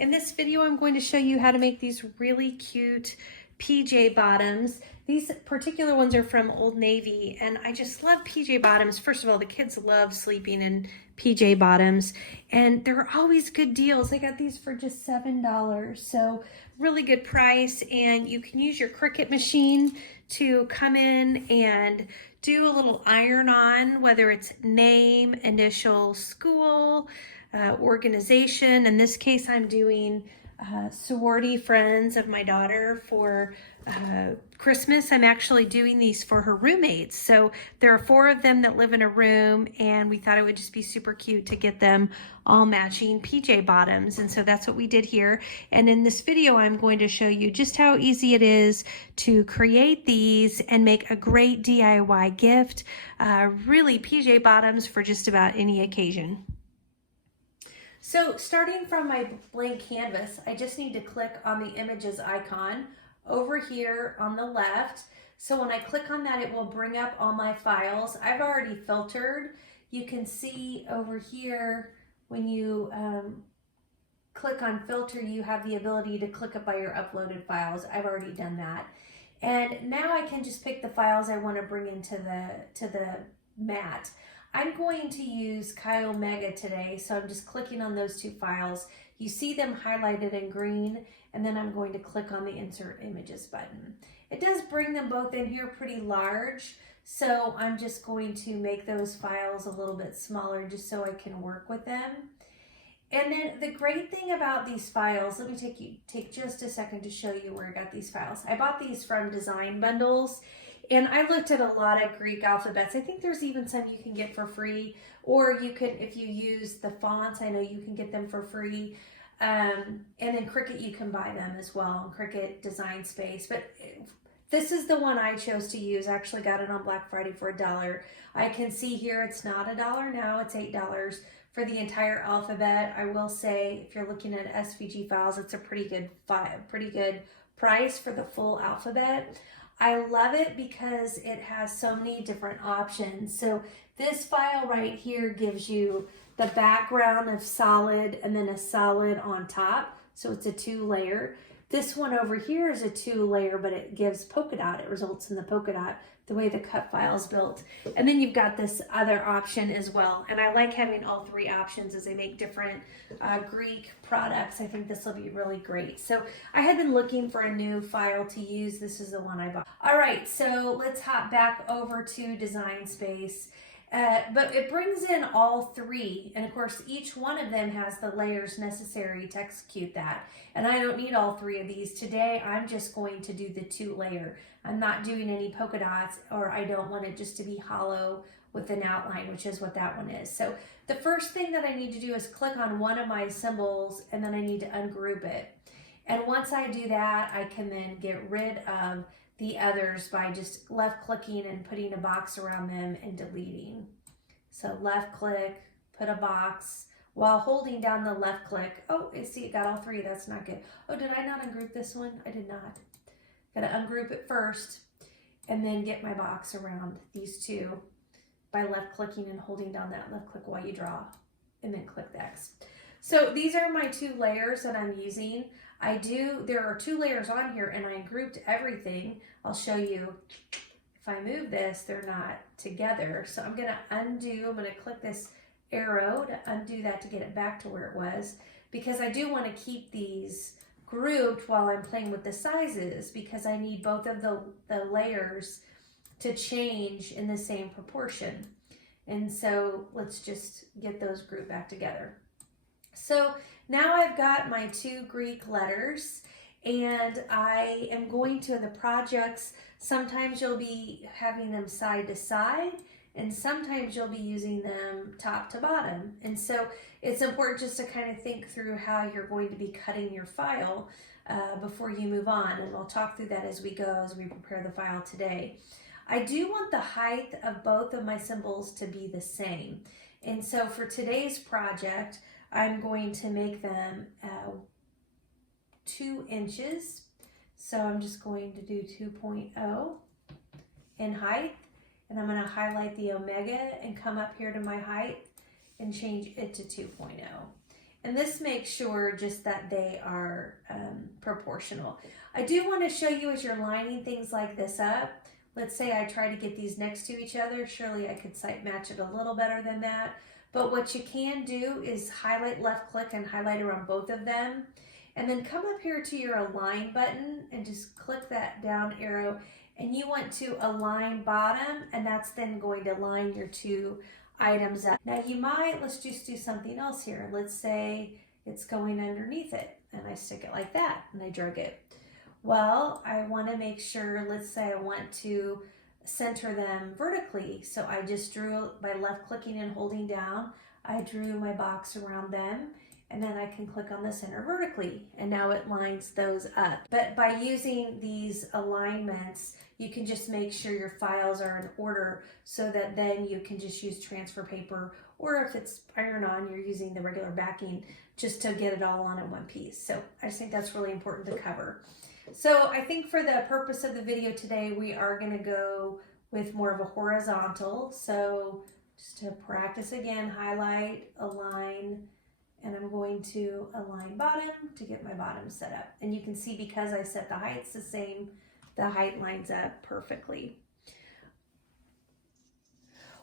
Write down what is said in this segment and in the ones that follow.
In this video, I'm going to show you how to make these really cute PJ bottoms. These particular ones are from Old Navy, and I just love PJ bottoms. First of all, the kids love sleeping in PJ bottoms, and there are always good deals. I got these for just $7, so really good price, and you can use your Cricut machine to come in and do a little iron on, whether it's name, initial, school, organization. In this case, I'm doing sorority friends of my daughter for Christmas. I'm actually doing these for her roommates. So there are 4 of them that live in a room, and we thought it would just be super cute to get them all matching PJ bottoms. And so that's what we did here. And in this video, I'm going to show you just how easy it is to create these and make a great DIY gift. Really PJ bottoms for just about any occasion. So starting from my blank canvas, I just need to click on the images icon over here on the left. So when I click on that, it will bring up all my files. I've already filtered. You can see over here when you click on filter, you have the ability to click it by your uploaded files. I've already done that. And now I can just pick the files I want to bring into the mat. I'm going to use Omega today, so I'm just clicking on those 2 files. You see them highlighted in green, and then I'm going to click on the Insert Images button. It does bring them both in here pretty large, so I'm just going to make those files a little bit smaller just so I can work with them. And then the great thing about these files, let me take just a second to show you where I got these files. I bought these from Design Bundles. And I looked at a lot of Greek alphabets. I think there's even some you can get for free, or you can, if you use the fonts, I know you can get them for free. And then Cricut, you can buy them as well on Cricut Design Space. But this is the one I chose to use. I actually got it on Black Friday for $1. I can see here it's not $1 now, it's $8 for the entire alphabet. I will say, if you're looking at SVG files, it's a pretty good price for the full alphabet. I love it because it has so many different options. So this file right here gives you the background of solid and then a solid on top. So it's a 2-layer. This one over here is a 2-layer, but it gives polka dot. It results in the polka dot, the way the cut file is built. And then you've got this other option as well. And I like having all 3 options as I make different Greek products. I think this will be really great. So I had been looking for a new file to use. This is the one I bought. All right, so let's hop back over to Design Space. But it brings in all 3, and of course each one of them has the layers necessary to execute that. And I don't need all 3 of these. Today I'm just going to do the 2-layer. I'm not doing any polka dots, or I don't want it just to be hollow with an outline, which is what that one is. So the first thing that I need to do is click on one of my symbols, and then I need to ungroup it. And once I do that, I can then get rid of the others by just left clicking and putting a box around them and deleting. So left click, put a box while holding down the left click. Oh, I see it got all 3. That's not good. Oh, did I not ungroup this one? I did not. Got to ungroup it first and then get my box around these 2 by left clicking and holding down that left click while you draw, and then click the X. So these are my 2 layers that I'm using. There are 2 layers on here, and I grouped everything. I'll show you. If I move this, they're not together. So I'm gonna undo, I'm gonna click this arrow to undo that to get it back to where it was, because I do wanna keep these grouped while I'm playing with the sizes, because I need both of the layers to change in the same proportion. And so let's just get those grouped back together. So now I've got my 2 Greek letters, and I am going to the projects. Sometimes you'll be having them side to side, and sometimes you'll be using them top to bottom. And so it's important just to kind of think through how you're going to be cutting your file before you move on. And we'll talk through that as we go, as we prepare the file today. I do want the height of both of my symbols to be the same. And so for today's project, I'm going to make them 2 inches. So I'm just going to do 2.0 in height, and I'm going to highlight the omega and come up here to my height and change it to 2.0. And this makes sure just that they are proportional. I do want to show you as you're lining things like this up. Let's say I try to get these next to each other. Surely I could sight match it a little better than that. But what you can do is highlight, left click and highlight around both of them. And then come up here to your align button and just click that down arrow. And you want to align bottom, and that's then going to line your two items up. Now you might, let's just do something else here. Let's say it's going underneath it and I stick it like that and I drag it. Well, I want to make sure, let's say I want to center them vertically. So I just drew by left clicking and holding down, I drew my box around them, and then I can click on the center vertically, and now it lines those up. But by using these alignments, you can just make sure your files are in order so that then you can just use transfer paper, or if it's iron-on, you're using the regular backing just to get it all on in one piece. So I just think that's really important to cover. So I think for the purpose of the video today, we are going to go with more of a horizontal. So just to practice again, highlight, align, and I'm going to align bottom to get my bottom set up. And you can see because I set the heights the same, the height lines up perfectly.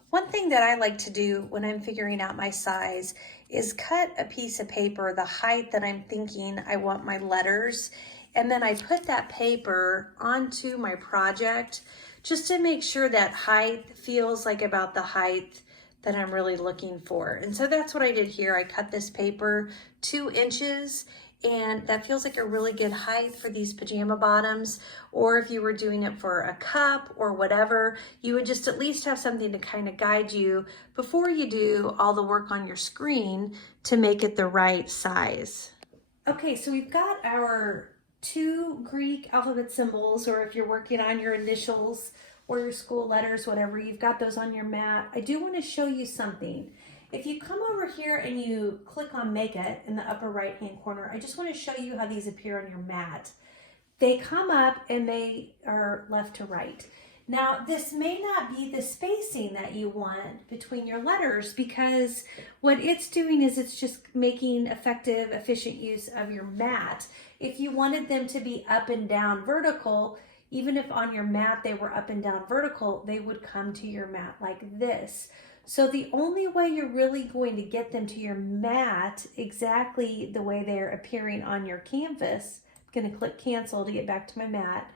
One thing that I like to do when I'm figuring out my size is cut a piece of paper the height that I'm thinking I want my letters, and then I put that paper onto my project just to make sure that height feels like about the height that I'm really looking for. And so that's what I did here. I cut this paper 2 inches, and that feels like a really good height for these pajama bottoms. Or if you were doing it for a cup or whatever, you would just at least have something to kind of guide you before you do all the work on your screen to make it the right size. Okay, so we've got our 2 Greek alphabet symbols, or if you're working on your initials or your school letters, whatever, you've got those on your mat. I do want to show you something. If you come over here and you click on Make It in the upper right hand corner, I just want to show you how these appear on your mat. They come up and they are left to right. Now, this may not be the spacing that you want between your letters, because what it's doing is it's just making effective, efficient use of your mat. If you wanted them to be up and down vertical, even if on your mat they were up and down vertical, they would come to your mat like this. So the only way you're really going to get them to your mat exactly the way they're appearing on your canvas, I'm going to click cancel to get back to my mat,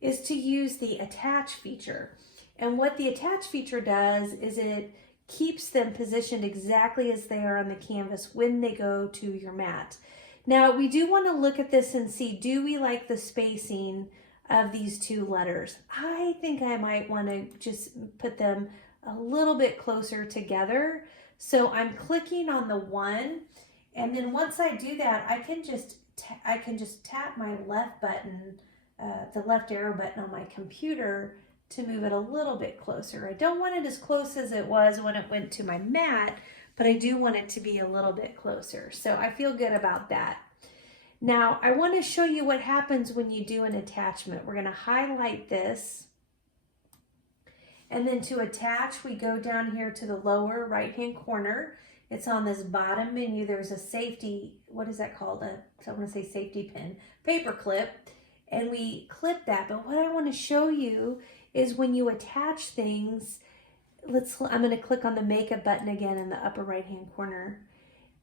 is to use the attach feature. And what the attach feature does is it keeps them positioned exactly as they are on the canvas when they go to your mat. Now we do want to look at this and see, do we like the spacing of these 2 letters? I think I might want to just put them a little bit closer together. So I'm clicking on the 1, and then once I do that, I can just tap my left button, the left arrow button on my computer to move it a little bit closer. I don't want it as close as it was when it went to my mat, but I do want it to be a little bit closer. So I feel good about that. Now I want to show you what happens when you do an attachment. We're going to highlight this. And then to attach, we go down here to the lower right-hand corner. It's on this bottom menu. There's a safety, what is that called? I want to say safety pin, paper clip. And we clip that. But what I want to show you is when you attach things, I'm going to click on the Makeup button again in the upper right-hand corner.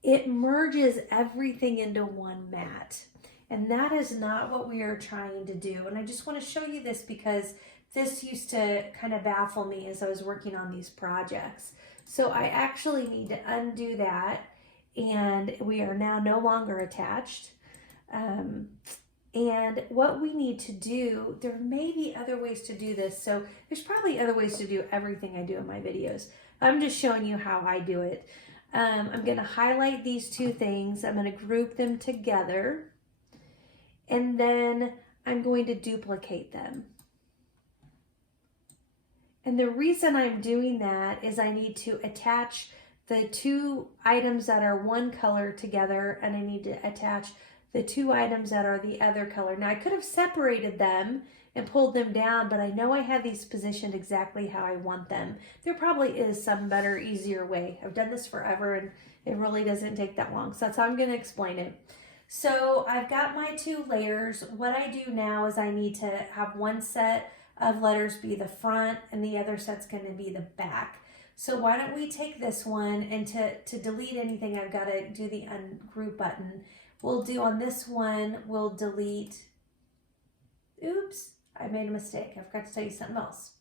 It merges everything into one mat. And that is not what we are trying to do. And I just want to show you this because this used to kind of baffle me as I was working on these projects. So I actually need to undo that, and we are now no longer attached. And what we need to do, there may be other ways to do this. So there's probably other ways to do everything I do in my videos. I'm just showing you how I do it. I'm going to highlight these 2 things. I'm going to group them together, and then I'm going to duplicate them. And the reason I'm doing that is I need to attach the 2 items that are one color together, and I need to attach the two items that are the other color. Now I could have separated them and pulled them down, but I know I have these positioned exactly how I want them. There probably is some better, easier way. I've done this forever and it really doesn't take that long. So that's how I'm going to explain it. So I've got my two layers. What I do now is I need to have one set of letters be the front and the other set's going to be the back. So why don't we take this one, and to delete anything I've got to do the ungroup button. We'll do on this one, we'll delete, oops, I made a mistake. I forgot to tell you something else.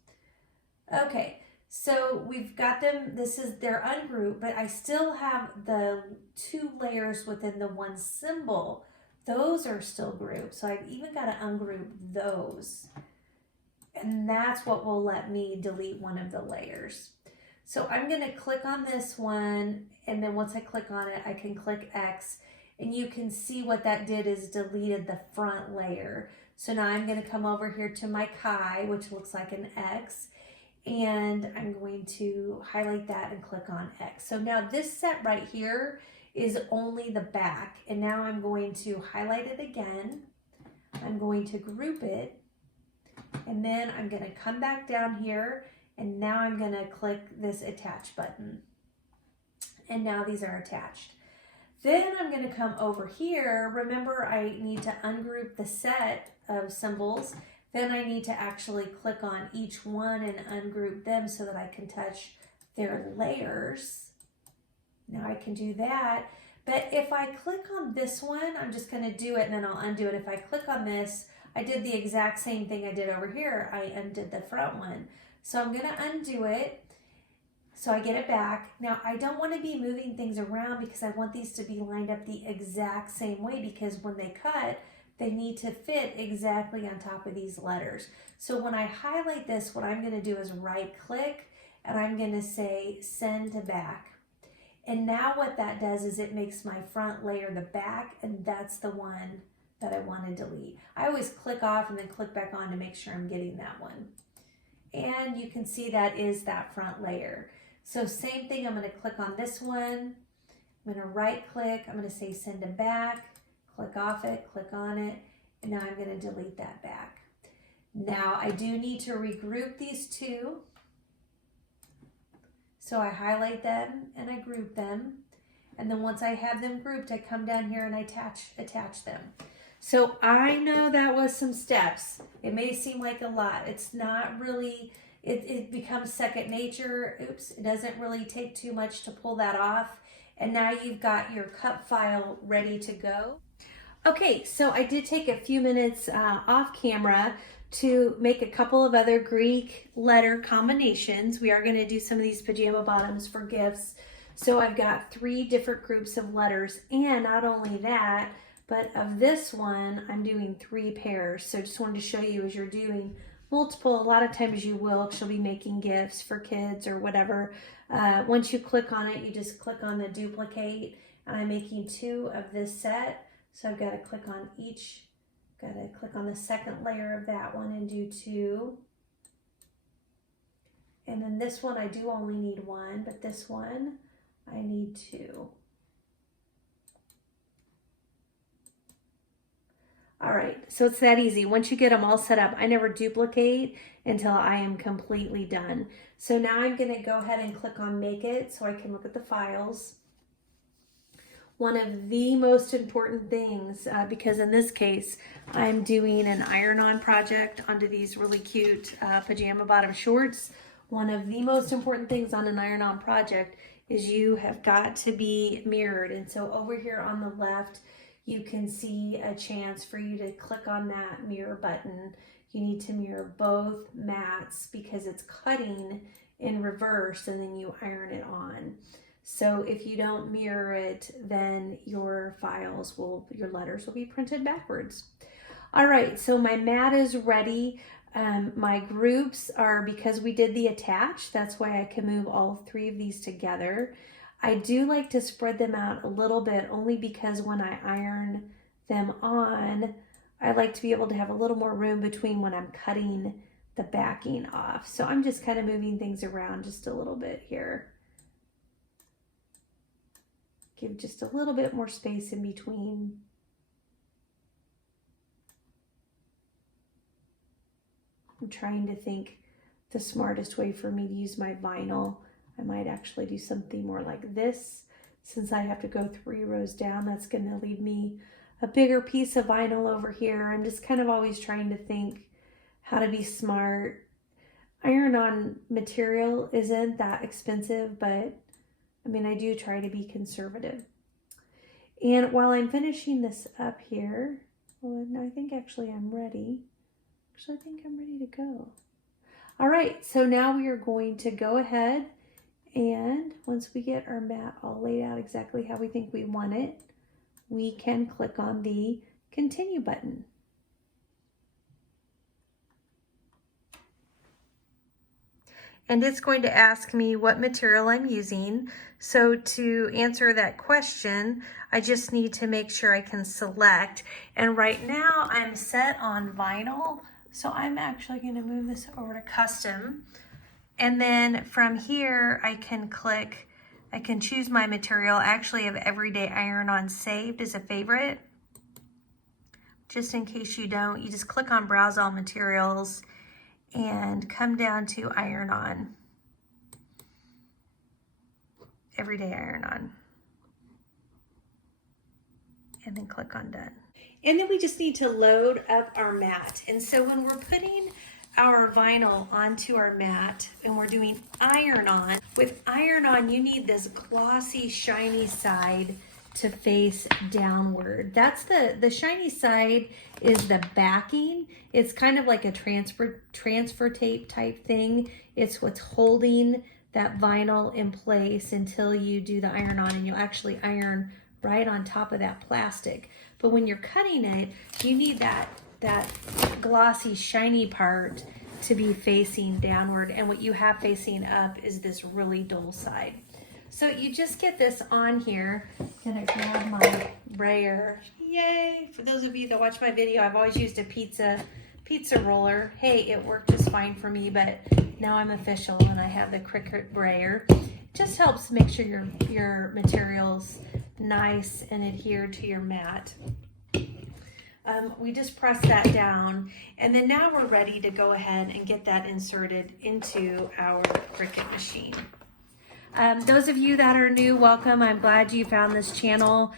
Okay, so we've got them, they're ungrouped, but I still have the two layers within the one symbol. Those are still grouped, so I've even got to ungroup those. And that's what will let me delete one of the layers. So I'm going to click on this one, and then once I click on it, I can click X, and you can see what that did is deleted the front layer. So now I'm going to come over here to my Chi, which looks like an X, and I'm going to highlight that and click on X. So now this set right here is only the back, and now I'm going to highlight it again. I'm going to group it, and then I'm going to come back down here, and now I'm going to click this attach button. And now these are attached. Then I'm going to come over here. Remember, I need to ungroup the set of symbols. Then I need to actually click on each one and ungroup them so that I can touch their layers. Now I can do that. But if I click on this one, I'm just going to do it and then I'll undo it. If I click on this, I did the exact same thing I did over here. I undid the front one. So I'm going to undo it. So I get it back. Now I don't want to be moving things around because I want these to be lined up the exact same way, because when they cut, they need to fit exactly on top of these letters. So when I highlight this, what I'm going to do is right click and I'm going to say send to back. And now what that does is it makes my front layer the back, and that's the one that I want to delete. I always click off and then click back on to make sure I'm getting that one. And you can see that is that front layer. So same thing, I'm going to click on this one. I'm going to right click, I'm going to say send to back, click off it, click on it, and now I'm going to delete that back. Now I do need to regroup these two. So I highlight them and I group them. And then once I have them grouped, I come down here and I attach them. So I know that was some steps. It may seem like a lot. It's not really, it becomes second nature. Oops, it doesn't really take too much to pull that off. And now you've got your cup file ready to go. Okay, so I did take a few minutes off camera to make a couple of other Greek letter combinations. We are going to do some of these pajama bottoms for gifts. So I've got 3 different groups of letters, and not only that, but of this one, I'm doing 3 pairs. So just wanted to show you, as you're doing multiple, a lot of times you will, because you'll be making gifts for kids or whatever. Once you click on it, you just click on the duplicate, and I'm making 2 of this set. So I've got to click on each, got to click on the second layer of that one and do 2. And then this one, I do only need 1, but this one, I need 2. All right, so it's that easy. Once you get them all set up, I never duplicate until I am completely done. So now I'm going to go ahead and click on Make It so I can look at the files. One of the most important things, because in this case, I'm doing an iron-on project onto these really cute pajama bottom shorts. One of the most important things on an iron-on project is you have got to be mirrored. And so over here on the left, you can see a chance for you to click on that mirror button. You need to mirror both mats because it's cutting in reverse and then you iron it on. So if you don't mirror it, then your files will, your letters will be printed backwards. All right, so my mat is ready. My groups are, because we did the attach, that's why I can move all 3 of these together. I do like to spread them out a little bit, only because when I iron them on, I like to be able to have a little more room between when I'm cutting the backing off. So I'm just kind of moving things around just a little bit here. Give just a little bit more space in between. I'm trying to think the smartest way for me to use my vinyl. I might actually do something more like this. Since I have to go 3 rows down, that's going to leave me a bigger piece of vinyl over here. I'm just kind of always trying to think how to be smart. Iron-on material isn't that expensive, but I mean, I do try to be conservative. And while I'm finishing this up here, well, I think actually I'm ready. Actually, I think I'm ready to go. All right, so now we are going to go ahead, and once we get our mat all laid out exactly how we think we want it, we can click on the continue button. And it's going to ask me what material I'm using. So to answer that question, I just need to make sure I can select. And right now I'm set on vinyl. So I'm actually going to move this over to custom. And then from here, I can click, I can choose my material. I actually have Everyday Iron-On saved as a favorite. Just in case you don't, you just click on Browse All Materials and come down to Iron-On. Everyday Iron-On. And then click on Done. And then we just need to load up our mat. And so when we're putting our vinyl onto our mat and we're doing iron-on, with iron-on you need this glossy, shiny side to face downward. That's the shiny side is the backing. It's kind of like a transfer tape type thing. It's what's holding that vinyl in place until you do the iron-on, and you'll actually iron right on top of that plastic. But when you're cutting it, you need that glossy, shiny part to be facing downward, and what you have facing up is this really dull side. So you just get this on here. I'm gonna grab my brayer. Yay! For those of you that watch my video, I've always used a pizza roller. Hey, it worked just fine for me, but now I'm official and I have the Cricut brayer. It just helps make sure your material's nice and adhered to your mat. We just press that down, and then now we're ready to go ahead and get that inserted into our Cricut machine. Those of you that are new, welcome. I'm glad you found this channel.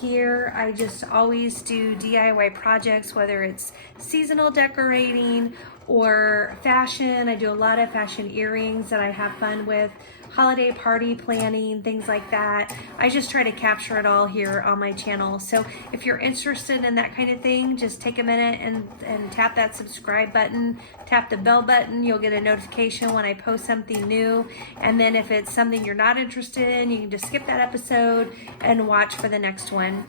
Here I just always do DIY projects, whether it's seasonal decorating or fashion. I do a lot of fashion earrings that I have fun with, holiday party planning, things like that. I just try to capture it all here on my channel. So if you're interested in that kind of thing, just take a minute and tap that subscribe button, tap the bell button. You'll get a notification when I post something new. And then if it's something you're not interested in, you can just skip that episode and watch for the next one.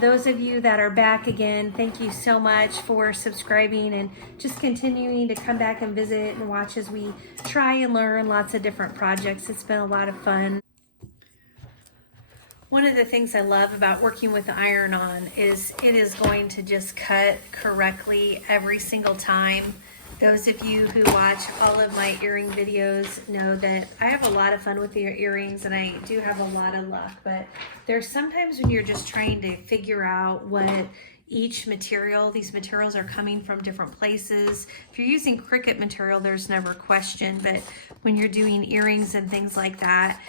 Those of you that are back again, thank you so much for subscribing and just continuing to come back and visit and watch as we try and learn lots of different projects. It's been a lot of fun. One of the things I love about working with the iron-on is it is going to just cut correctly every single time. Those of you who watch all of my earring videos know that I have a lot of fun with the earrings and I do have a lot of luck, but there's sometimes when you're just trying to figure out what each material, these materials are coming from different places. If you're using Cricut material, there's never question, but when you're doing earrings and things like that,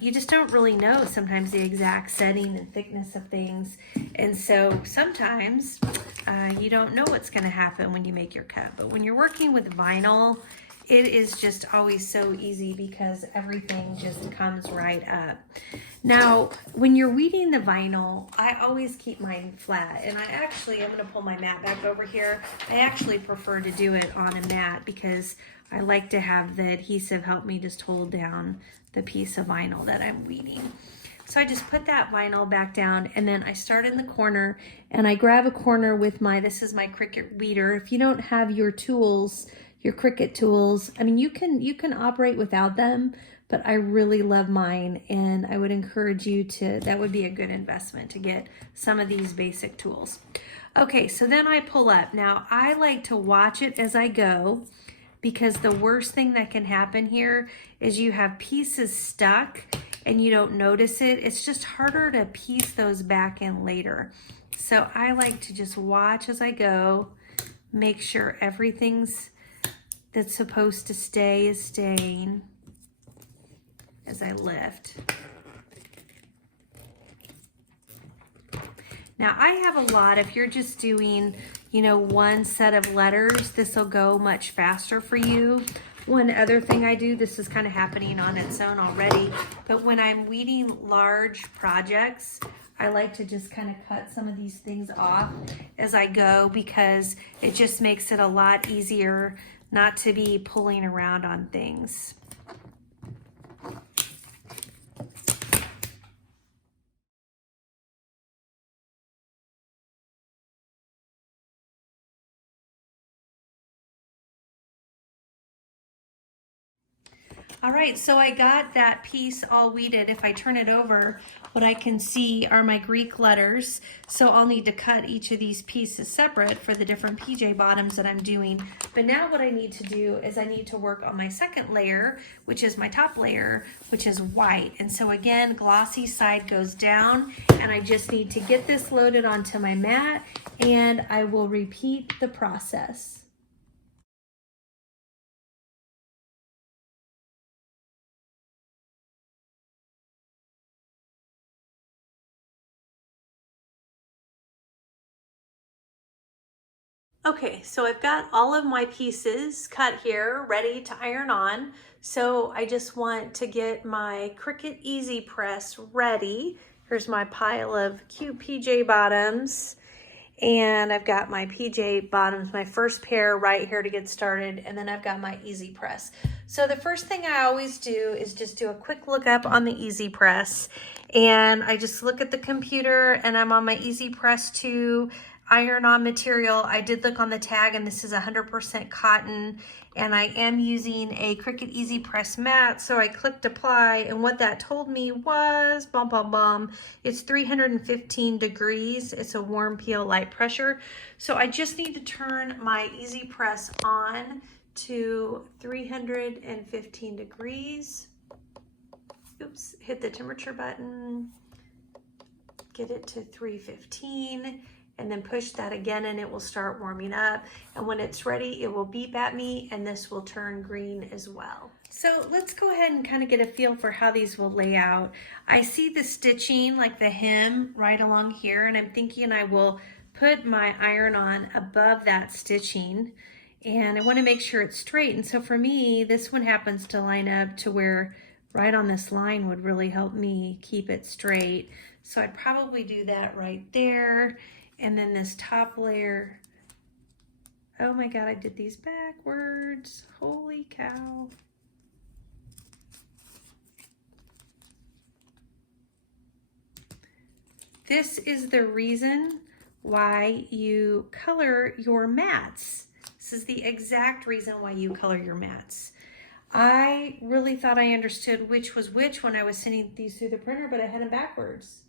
you just don't really know sometimes the exact setting and thickness of things. And so sometimes you don't know what's gonna happen when you make your cut. But when you're working with vinyl, it is just always so easy because everything just comes right up. Now, when you're weeding the vinyl, I always keep mine flat. And I'm gonna pull my mat back over here. I actually prefer to do it on a mat because I like to have the adhesive help me just hold down the piece of vinyl that I'm weeding. So I just put that vinyl back down, and then I start in the corner and I grab a corner with this is my Cricut weeder. If you don't have your tools, your Cricut tools, I mean, you can operate without them, but I really love mine, and I would encourage you that would be a good investment to get some of these basic tools. Okay, so then I pull up. Now, I like to watch it as I go because the worst thing that can happen here is you have pieces stuck and you don't notice it. It's just harder to piece those back in later. So I like to just watch as I go, make sure everything's that's supposed to stay is staying as I lift. Now I have a lot, if you're just doing, you know, one set of letters, this will go much faster for you. One other thing I do, this is kind of happening on its own already, but when I'm weeding large projects, I like to just kind of cut some of these things off as I go because it just makes it a lot easier not to be pulling around on things. All right, so I got that piece all weeded. If I turn it over, what I can see are my Greek letters. So I'll need to cut each of these pieces separate for the different PJ bottoms that I'm doing. But now what I need to do is I need to work on my second layer, which is my top layer, which is white. And so again, glossy side goes down, and I just need to get this loaded onto my mat, and I will repeat the process. Okay, so I've got all of my pieces cut here, ready to iron on. So I just want to get my Cricut Easy Press ready. Here's my pile of cute PJ bottoms. And I've got my PJ bottoms, my first pair right here to get started. And then I've got my Easy Press. So the first thing I always do is just do a quick look up on the Easy Press. And I just look at the computer, and I'm on my Easy Press 2 iron on material. I did look on the tag, and this is 100% cotton, and I am using a Cricut Easy Press mat. So I clicked apply, and what that told me was it's 315 degrees. It's a warm peel light pressure. So I just need to turn my Easy Press on to 315 degrees. Oops, hit the temperature button, get it to 315, and then push that again, and it will start warming up. And when it's ready, it will beep at me, and this will turn green as well. So let's go ahead and kind of get a feel for how these will lay out. I see the stitching, like the hem right along here, and I'm thinking I will put my iron on above that stitching, and I want to make sure it's straight. And so for me, this one happens to line up to where right on this line would really help me keep it straight. So I'd probably do that right there. And then this top layer, oh my God, I did these backwards. Holy cow. This is the reason why you color your mats. This is the exact reason why you color your mats. I really thought I understood which was which when I was sending these through the printer, but I had them backwards.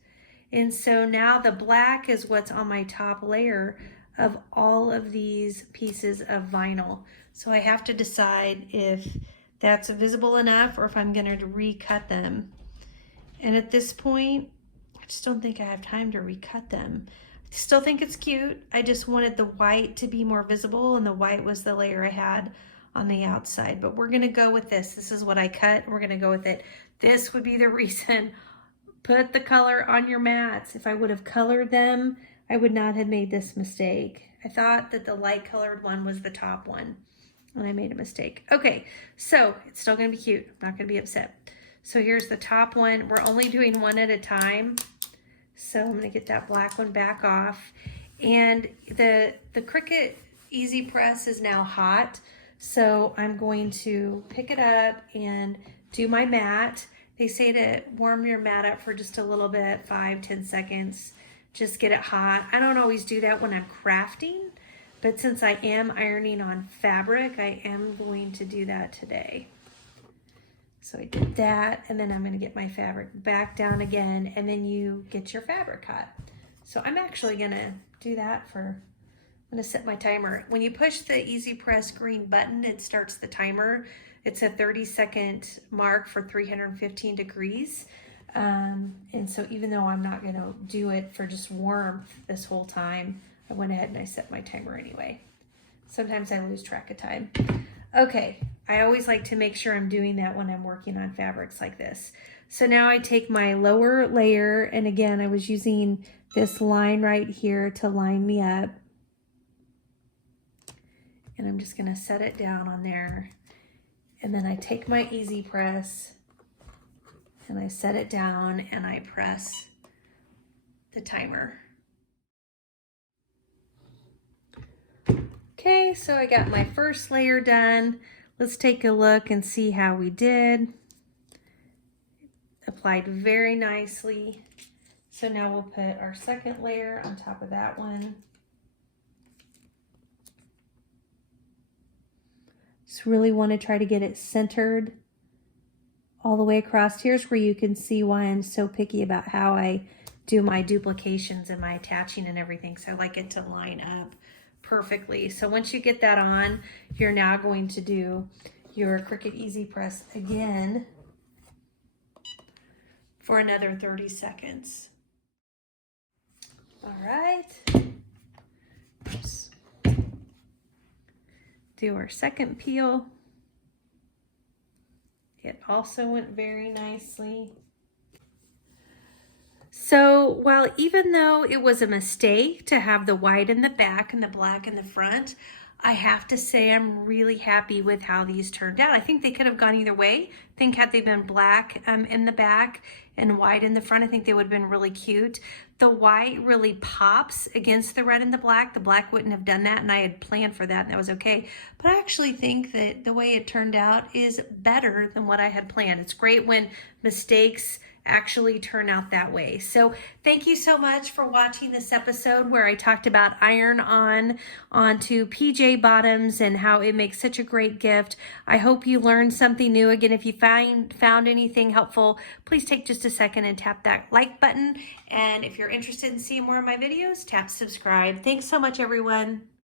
And so now the black is what's on my top layer of all of these pieces of vinyl. So I have to decide if that's visible enough or if I'm going to recut them. And at this point, I just don't think I have time to recut them. I still think it's cute. I just wanted the white to be more visible, and the white was the layer I had on the outside. But we're going to go with this. This is what I cut. We're going to go with it. This would be the reason. Put the color on your mats. If I would have colored them, I would not have made this mistake. I thought that the light colored one was the top one, and I made a mistake. Okay, so it's still gonna be cute. I'm not gonna be upset. So here's the top one. We're only doing one at a time. So I'm gonna get that black one back off. And the Cricut Easy Press is now hot. So I'm going to pick it up and do my mat. They say to warm your mat up for just a little bit, 5-10 seconds. Just get it hot. I don't always do that when I'm crafting, but since I am ironing on fabric, I am going to do that today. So I did that, and then I'm going to get my fabric back down again, and then you get your fabric hot. So I'm actually going to do that I'm going to set my timer. When you push the Easy Press green button, it starts the timer. It's a 30-second mark for 315 degrees. And so even though I'm not going to do it for just warmth this whole time, I went ahead and I set my timer anyway. Sometimes I lose track of time. Okay, I always like to make sure I'm doing that when I'm working on fabrics like this. So now I take my lower layer, and again, I was using this line right here to line me up. And I'm just gonna set it down on there. And then I take my Easy Press and I set it down and I press the timer. Okay, so I got my first layer done. Let's take a look and see how we did. Applied very nicely. So now we'll put our second layer on top of that one. Just really want to try to get it centered all the way across. Here's where you can see why I'm so picky about how I do my duplications and my attaching and everything. So I like it to line up perfectly. So once you get that on, you're now going to do your Cricut Easy Press again for another 30 seconds. All right. Oops. Do our second peel. It also went very nicely. So while even though it was a mistake to have the white in the back and the black in the front, I have to say I'm really happy with how these turned out. I think they could have gone either way. I think had they been black in the back and white in the front, I think they would have been really cute. The white really pops against the red and the black. The black wouldn't have done that, and I had planned for that, and that was okay. But I actually think that the way it turned out is better than what I had planned. It's great when mistakes actually turn out that way. So thank you so much for watching this episode where I talked about iron-on onto PJ bottoms and how it makes such a great gift. I hope you learned something new. Again, if you found anything helpful, please take just a second and tap that like button. And if you're interested in seeing more of my videos, tap subscribe. Thanks so much, everyone.